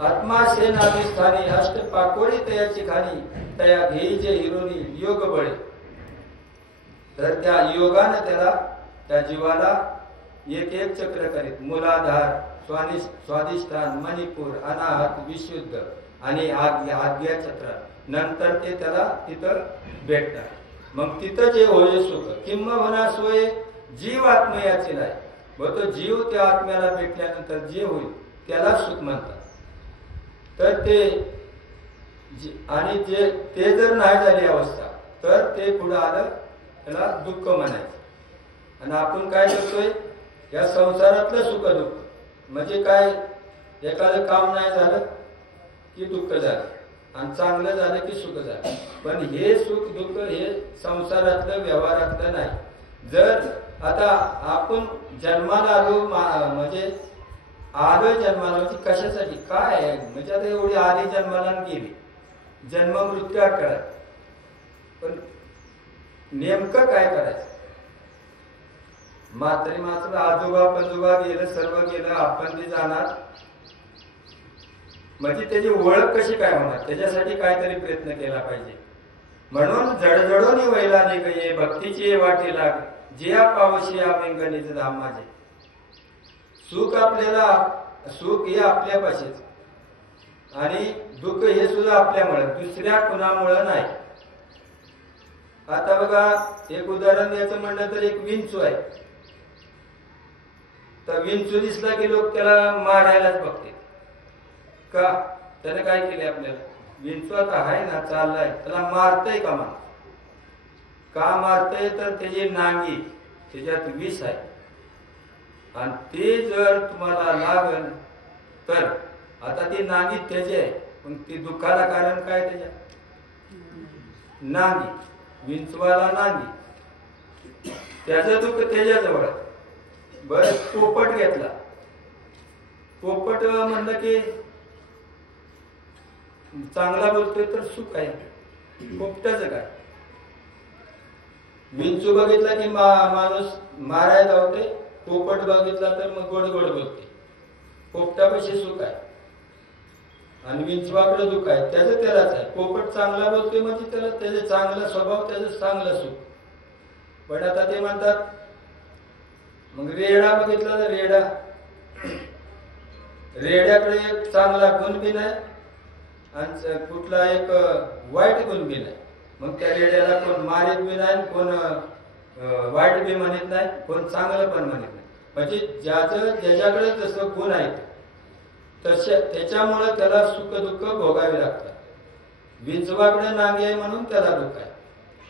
आत्मा से नाभिस्थानी, अष्ट पाकोळी तयाची खाणी, तया घेईचे हिरोनी योग बळे. तर त्या योगानं त्याला, त्या जीवाला एक एक चक्र करीत मूलाधार, स्वाधिष्ठान, मणिपूर, अनाहत, विशुद्ध आणि आज्ञा चक्र, नंतर ते त्याला तिथं भेटतात. मग तिथं जे होय सुख किंबहुना सोय जीव आत्मयाचे नाही. व तो जीव त्या आत्म्याला भेटल्यानंतर जे होईल त्याला सुख म्हणतात. तर ते आणि जे ते जर नाही झाली अवस्था तर ते पुढे आलं त्याला दुःख म्हणायचं. आणि आपण काय करतोय, या संसारातलं सुख दुःख म्हणजे काय, एखादं काम नाही झालं की दुःख झालं आणि चांगलं झालं की सुख झालं. पण हे सुख दुःख हे संसारातलं व्यवहारातलं नाही. जर आता आपण जन्माला आलो, म्हणजे आलो जन्माला म्हणजे कशासाठी काय आहे, म्हणजे आता एवढी आली जन्माला गेली, जन्म मृत्यू अटळा, पण नेमकं काय करायचं? मात्र आजोबा पंजोबा गेलं, सर्व गेलं, आपण बी जाणार, म्हणजे त्याची ओळख कशी काय होणार? त्याच्यासाठी काहीतरी प्रयत्न केला पाहिजे. म्हणून जडजडोनी वैलाने गये भक्तीची वाटे लाग, जिया पावशी या व्यंगणीचं धाम माझे. सुख आपल्याला, सुख हे आपल्यापाशीच आणि दुःख हे सुद्धा आपल्यामुळे, दुसऱ्या कुणामुळे नाही. आता बघा, एक उदाहरण द्यायचं म्हणलं तर एक विंचू आहे. तर विंचू दिसला की लोक त्याला मारायलाच बघते. का? त्याने काय केले आपल्याला? विंचू आता आहे ना, चाललाय, त्याला मारतय का? का मारतय? तर त्याची नांगी, त्याच्यात विष आहे आणि ते जर तुम्हाला लागल तर, आता ती नांगी त्याची आहे, पण ती दुःखाला कारण काय? त्याच्या नांगी, विंचवाला नांगी, त्याचं दुःख त्याच्याजवळ. बर, पोपट घेतला, पोपट म्हणलं की चांगला बोलतोय तर सुख आहे, पोपटाचं काय? विंचू बघितला की माणूस मारायला होते, पोपट बघितला तर मग गोड गोड बोलते. पोपटापाशी सुख आहे आणि विंचवाकडे दुःख आहे, त्याचं त्यालाच आहे. पोपट चांगला बोलतोय म्हणजे त्याला त्याचा चांगला स्वभाव, त्याचं चांगलं सुख. पण आता ते म्हणतात, मग रेडा बघितला तर रेड्याकडे एक चांगला गुण बी नाही आणि कुठला एक वाईट गुण बी नाही. मग त्या रेड्याला कोण मारित बी नाही, कोण वाईट बी म्हणत नाही, कोण चांगलं पण म्हणत नाही. म्हणजे ज्याच्याकडे जसं गुण आहे त्याच्यामुळे त्याला सुख दुःख भोगावे लागतात. विंचवाकडे नांगी आहे म्हणून त्याला दुःख आहे.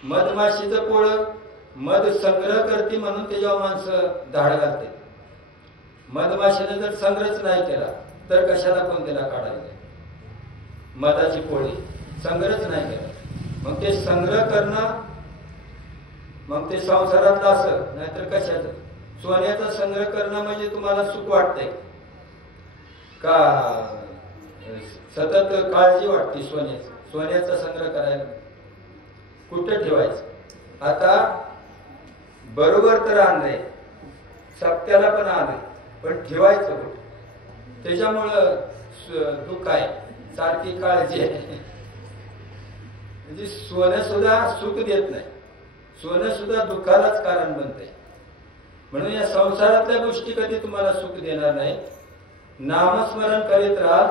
मधमाशीचं पोळं मध संग्रह करते म्हणून त्याच्यावर माणसं धाड घालते. मधमाशीने जर संग्रहच नाही केला तर कशाला पण त्याला काढायचं मधाची पोळी संग्रहच नाही केला. मग ते संग्रह करणं मग ते संसारातलं असं नाहीतर कशाचं. सोन्याचा संग्रह करणं म्हणजे तुम्हाला सुख वाटतंय का सतत काळजी वाटते सोन्याचा संग्रह करायला कुठं ठेवायचं. आता बरोबर तर आणलंय सप्त्याला पण आलंय पण ठेवायचं कुठं. त्याच्यामुळं दुःख आहे सारखी काळजी आहे. म्हणजे सोनं सुद्धा सुख देत नाही सोनं सुद्धा दुःखालाच कारण बनतंय. म्हणून या संसारातल्या गोष्टी कधी तुम्हाला सुख देणार नाही. नामस्मरण करीत राहा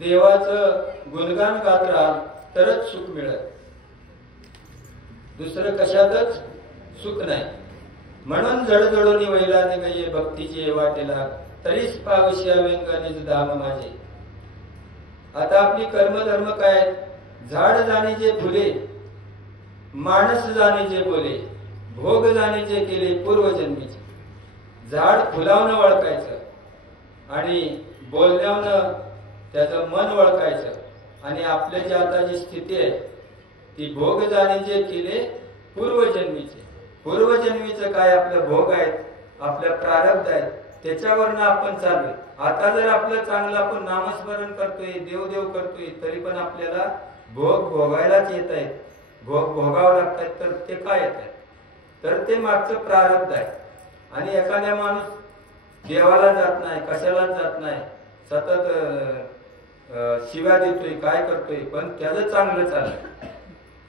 देवाचं गुणगान गात राहा तरच सुख मिळेल दुसरं कशातच सुख नाही. म्हणून जडजडोनी वैला निघये भक्तीची वाटेला तरीच पावशिया व्यंगाने धाम माझे. आता आपली कर्मधर्म काय झाड जाणे जे फुले माणस जाणे जे बोले भोग जाणे जे केले पूर्वजन्मीचे. झाड फुलावनं वळखायचं आणि बोलण्यावनं त्याचं मन वळखायचं आणि आपल्याची आता जी स्थिती आहे ती भोग जाणे जे केले पूर्वजन्मीचे. पूर्वजन्मीचं काय आपलं भोग आहेत आपल्या प्रारब्ध आहेत त्याच्यावरनं आपण चाललोय. आता जर आपलं चांगलं आपण नामस्मरण करतोय देवदेव करतोय तरी पण आपल्याला भोग भोगायलाच येत आहेत भोग भोगावं लागतात. तर ते काय येत आहे तर ते मागचं प्रारब्ध आहे. आणि एखाद्या माणूस देवाला जात नाही कशालाच जात नाही सतत शिव्या देतोय काय करतोय पण त्याचं चांगलं चाललंय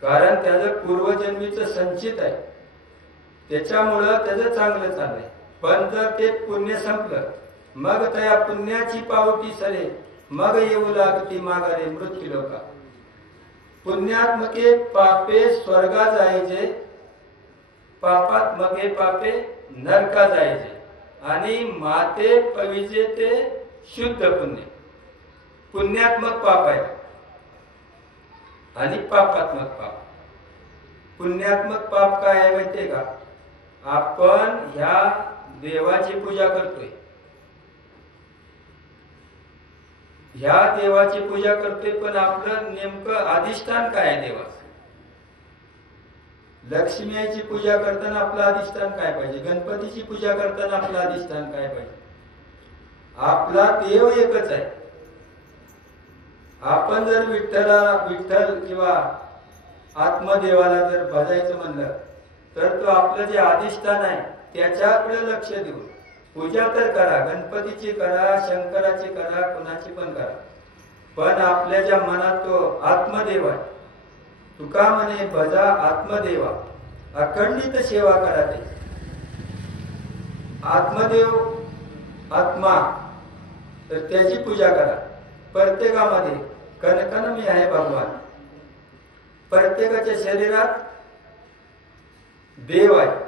कारण त्याचं पूर्वजन्मीचं संचित आहे त्याच्यामुळं त्याचं चांगलं चाललंय. पण जर ते पुण्य संपलं मग त्या पुण्याची पावटी सरे मग येऊ लागती माघारे मृत्यू लोका. पुण्यात्मके पापे स्वर्गा जायचे पापात्मके पापे नरका जायचे आणि माते पविजे ते शुद्ध पुण्य. पुण्यात्मक पाप आहे आणि पापात्मक पाप. पुण्यात्मक पाप काय आहे माहितीये का आपण ह्या देवाची पूजा करतोय ह्या देवाची पूजा करतोय पण आपलं नेमकं अधिष्ठान काय आहे देवाचं. लक्ष्मीची पूजा करताना आपलं अधिष्ठान काय पाहिजे गणपतीची पूजा करताना आपलं अधिष्ठान काय पाहिजे. आपला देव एकच आहे. आपण जर विठ्ठल किंवा आत्मदेवाला जर भजायचं म्हणलं तर तो आपलं जे अधिष्ठान आहे त्याच्याकडे लक्ष देऊन पूजा तर करा गणपतीची करा शंकराची करा कुणाची पण करा पण आपल्या ज्या मनात तो आत्मदेव आहे. तुका म्हणे भजा आत्मदेवा अखंडित सेवा करा ते. आत्मदेव आत्मा तर त्याची पूजा करा. प्रत्येकामध्ये कणकण मी आहे भगवान. प्रत्येकाच्या शरीरात देव आहे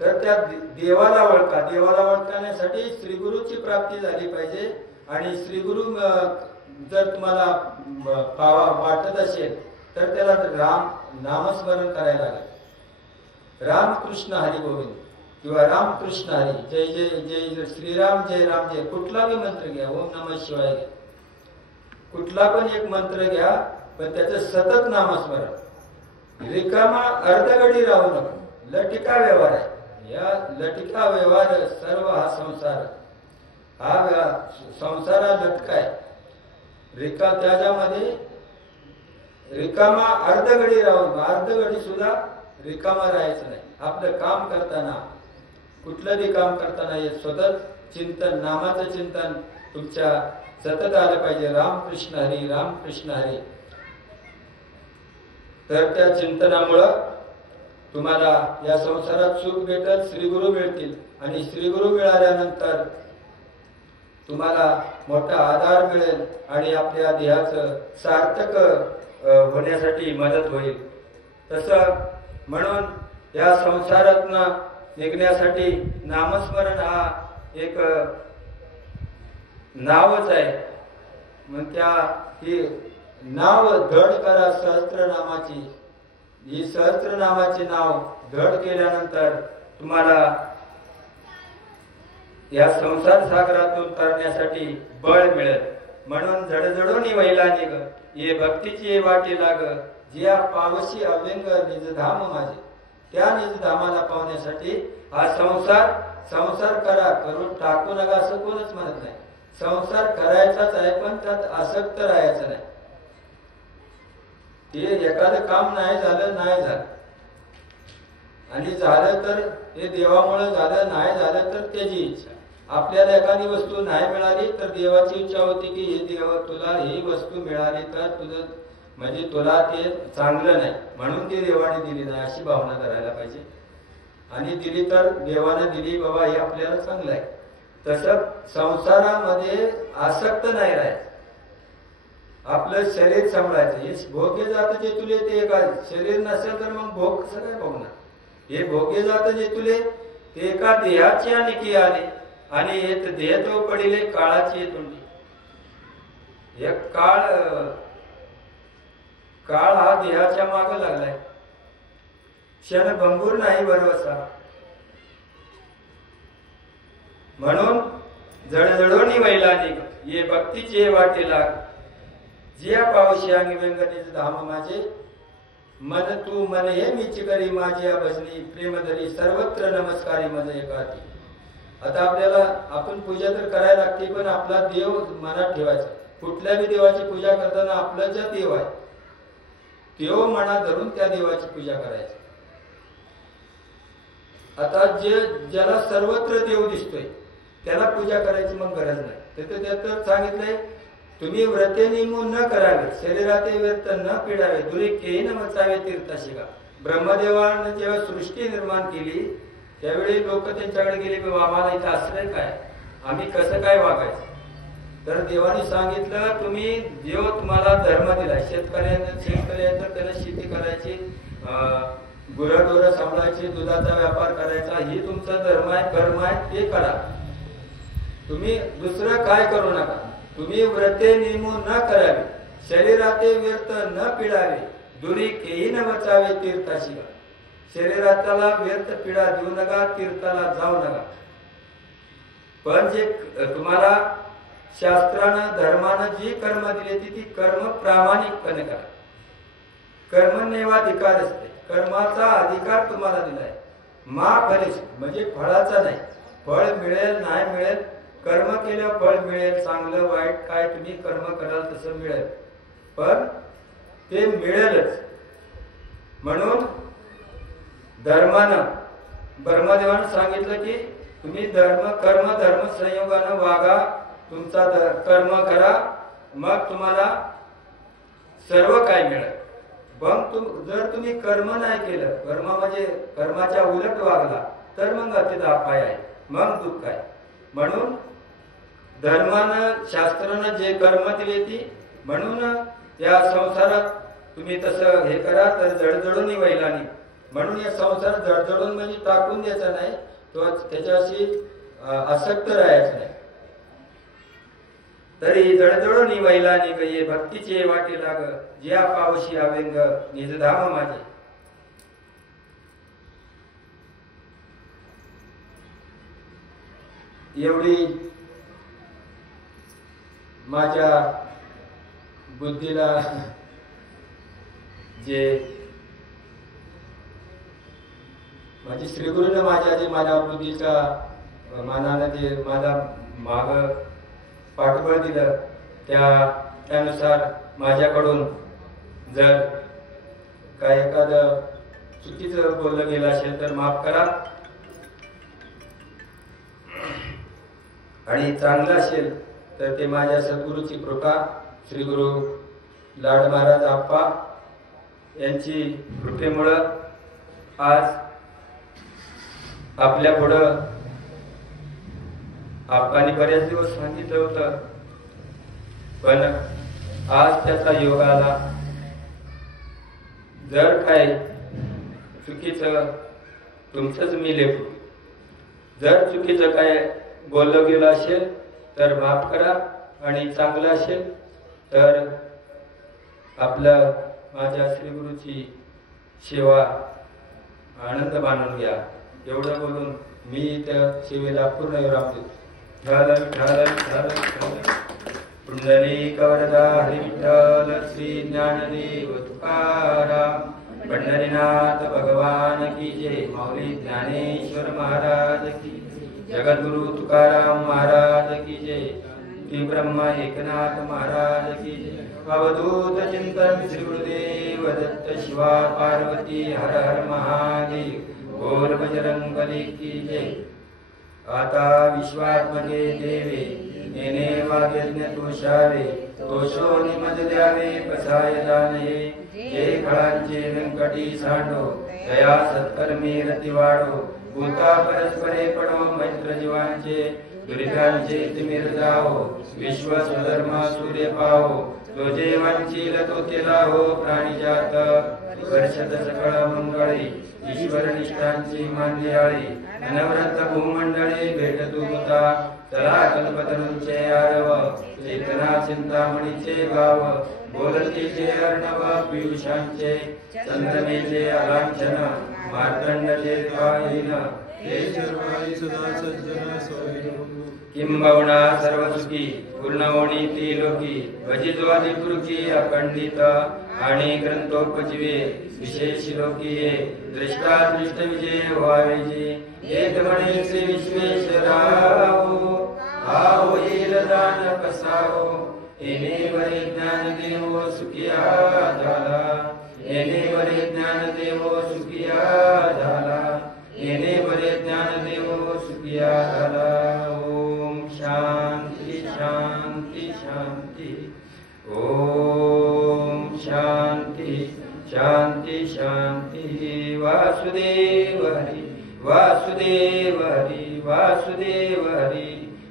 तर त्या देवाला ओळखा. देवाला ओळखण्यासाठी श्रीगुरूची प्राप्ती झाली पाहिजे आणि श्रीगुरु जर तुम्हाला वाटत असेल तर त्याला राम नामस्मरण करायला लागेल. रामकृष्ण हरी गोविंद किंवा रामकृष्ण हरी जय जय जय श्रीराम जय राम जय कुठला बी मंत्र घ्या ओम नमः शिवाय घ्या कुठला पण एक मंत्र घ्या पण त्याचं सतत नामस्मरण. रिकामा अर्धगडी राहू नका. लटिका व्यवहार आहे. या लटिका व्यवहार सर्व हा संसार हा संसारा लटका आहे. त्याच्यामध्ये रिकामा अर्धगडी राहून अर्धगडी सुद्धा रिकामा राहायचं नाही. आपलं काम करताना कुठलं बी काम करताना हे सतत चिंतन नामाचं चिंतन तुमच्या सतत आलं पाहिजे. रामकृष्ण हरी रामकृष्ण हरी. तर त्या चिंतनामुळं तुम्हाला या संसारात सुख भेटेल श्रीगुरु मिळतील आणि श्रीगुरु मिळाल्यानंतर तुम्हाला मोठा आधार मिळेल आणि आपल्या देहाचं सार्थक होण्यासाठी मदत होईल. तसं म्हणून या संसारातनं निघण्यासाठी नामस्मरण हा एक नावच आहे. मग ही नाव धड करा सहस्त्रनामाची. ही सहस्त्रनामाचे नाव धड केल्यानंतर तुम्हाला या संसार सागरातून तरण्यासाठी बळ मिळेल. म्हणून जडजडोनी वैला निघ ये भक्तीची वाटी लाग जिया पावशी अव्यंग निजधाम माझे. त्या निजधामाला पावण्यासाठी हा संसार करा, करून टाकू नका असं कोणच म्हणत नाही. संसार करायचाच आहे, पण त्यात आसक्त राहायचं नाही. ते एखादं काम नाही झालं आणि झालं तर हे देवामुळे झालं, नाही झालं तर त्याची इच्छा. आपल्याला एखादी वस्तू नाही मिळाली तर देवाची इच्छा होती की हे देवा तुला ही वस्तू मिळाली तर तुझं म्हणजे तुला ते चांगलं नाही म्हणून ती देवाने दिली नाही अशी भावना करायला पाहिजे. आणि दिली तर देवाने दिली बाबा हे आपल्याला चांगलं आहे. तसं संसारामध्ये आसक्त नाही राहायचं. आपलं शरीर सांभाळायचं. हे भोग्य जात जे तुले ते एका शरीर नसेल तर मग भोग कसं काय भोगणार. हे भोग्य जात जे तुले ते एका देहाची आणखी आले आणि हे देह तो पडिले काळाची तोंडी. एक काळ हा देहाच्या माग लागलाय. क्षण भंगूर नाही भरवसा. म्हणून जडजडोनी वैला निघ ये भक्तीचे वाटे लाग जिया पावशी अंगी व्यंगनीच धाम माझे. मन तू मन हे मीच करी माझी भजनी प्रेमधरी सर्वत्र नमस्कारी मज एकाती. आता आपल्याला आपण पूजा तर करायला लागते, पण आपला देव मनात ठेवायचा. कुठल्याही देवाची पूजा करताना आपला जो देव आहे देव मनात धरून त्या देवाची पूजा करायची. आता ज्याला सर्वत्र देव दिसतोय त्याला पूजा करायची मग गरज नाही. त्यात सांगितलंय तुम्ही व्रते निमून न करावे, शरीराते व्यर्थ न पिडावे, दुरीकेही न मचावे तीर्थाशिका. ब्रह्मदेवाने जेव्हा सृष्टी निर्माण केली त्यावेळी लोक त्यांच्याकडे गेले की आम्हाला इथं आश्रय काय, आम्ही कसं काय वागायचं. तर देवाने सांगितलं तुम्ही देव तुम्हाला धर्म दिलाय. शेतकऱ्यांना त्याला शेती करायची, गुरढोरं सांभाळायची, दुधाचा व्यापार करायचा, ही तुमचा धर्म आहे, कर्म आहे, ते करा. तुम्ही दुसरं काय करू नका. तुम्ही व्रते निमून न करावे, शरीराते व्यर्थ न पिडावे, दुरीकेही न मचावे तीर्थाशिका. शरीराला व्यर्थ पीडा देऊ नका, तीर्थाला जाऊ नका. पण जे तुम्हाला शास्त्रानं धर्मानं जी कर्म दिली ती कर्म प्रामाणिकपणे करा. कर्मण्येवाधिकार असते, कर्माचा अधिकार तुम्हाला दिलाय. मा फलेश म्हणजे फळाचा नाही. फळ मिळेल नाही मिळेल, कर्म केलं फळ मिळेल. चांगलं वाईट काय तुम्ही कर्म कराल तसं मिळेल, पण ते मिळेलच. म्हणून धर्मानं ब्रह्मदेवानं सांगितलं की तुम्ही कर्म धर्म संयोगानं वागा, तुमचा कर्म करा, मग तुम्हाला सर्व काय मिळेल. पण जर तुम्ही कर्म नाही केलं, कर्म म्हणजे कर्माच्या उलट वागला तर मग अतिदा अपाय आहे, मग दुःख आहे. म्हणून धर्मानं शास्त्रानं जे कर्म दिले ती म्हणून या संसारात तुम्ही तसं हे करा तर जडजडून वैला नाही. म्हणून या संसार जडजडून म्हणजे टाकून द्यायचा नाही, तो त्याच्याशी आसक्त राहायचं नाही. तरी जडजडून वैला निघ ये भक्तीचे वाटे लाग जिया पावशी अव्यंग निजधाम माझे. एवढी माझ्या बुद्धीला जे म्हणजे श्रीगुरूने माझ्या बुद्धीच्या मानानं जे मला माग पाठबळ दिलं त्यानुसार माझ्याकडून जर काय एखादं चुकीचं बोललं गेलं असेल तर माफ करा, आणि चांगलं असेल तर ते माझ्या सद्गुरूची कृपा, श्री गुरु लाड महाराज आप्पा यांची कृपेमुळं आज आपल्या पुढं आप्पांनी बरेच दिवस सांगितलं होतं, पण आज त्याचा योग आला. जर काय चुकीचं तुमचंच मी लेखू, जर चुकीचं काय बोललं गेलं असेल तर माफ करा, आणि चांगलं असेल तर आपलं माझ्या श्रीगुरूची सेवा आनंद मानून घ्या. एवढं बोलून मी त्या सेवेला पूर्ण विराम देतो. पुंडलिक वरदा हरी विठ्ठल श्री ज्ञानदेव तुकाराम पंढरीनाथ भगवान की जय माऊली ज्ञानेश्वर महाराज की जगद्गुरु तुकाराम महाराज की जय श्री ब्रह्मा एकनाथ महाराज की जय अवधूत चिंतन श्री गुरुदेव दत्त शिवा पार्वती हर हर महादेव बोल बजरंगबली की जय आता विश्वात्मके देवे नेने वाग्यज्ञ तोषावे तोषो निमज द्यावे पसाय दानये जे खळांचे व्यंकटी सांडो दया सत्कर्मी रतिवाडो भूता परस्परे पडो मैत्र जीवांचे दुरितांचे तिमिर जाओ विश्व स्वधर्म सूर्य पाहो तो जे वांचील तो तेला हो प्राणीजात वर्षद सकळ मंगळी ईश्वर निष्ठांची मांदियाळी अनवरत भूमंडळी भेटतु मुता चला कल्पतरूंचे आरव चेतना चिंतामणीचे गाव बोलतीचे अर्णव पियुषांचे चंद्रमेचे अलांछन मार्तंडचे पाहिन हे सर्वाई सदा सज्जन सोयिनो किंबहुना सर्वसुखी पूर्णवणी त्रिलोकी भजित्वादिपुरुषी अखंडित आणि ग्रंथोपजीवे विशेष लोकीये दृष्टा दृष्ट विजय व्हावे जे एक म्हणे श्री विश्वेश्वराहो आहो येल दान कसाहो येणे वरे ज्ञान देवो सुखिया झाला येणे वरे ज्ञान देवो सुखिया झाला येणे वरे ज्ञान देवो सुखिया झाला ओम शांती शांती शांती ओम शांती शांती शांती वासुदेव हरि वासुदेव हरि वासुदेव हरि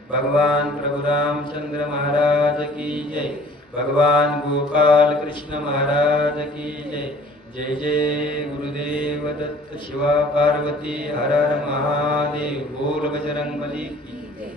भगवान प्रभु रामचंद्र महाराज की जय भगवान गोपाल कृष्ण महाराज की जय जय जय गुरुदेव दत्त शिवा पार्वती हर हर महादेव बोल बजरंगबली की जय।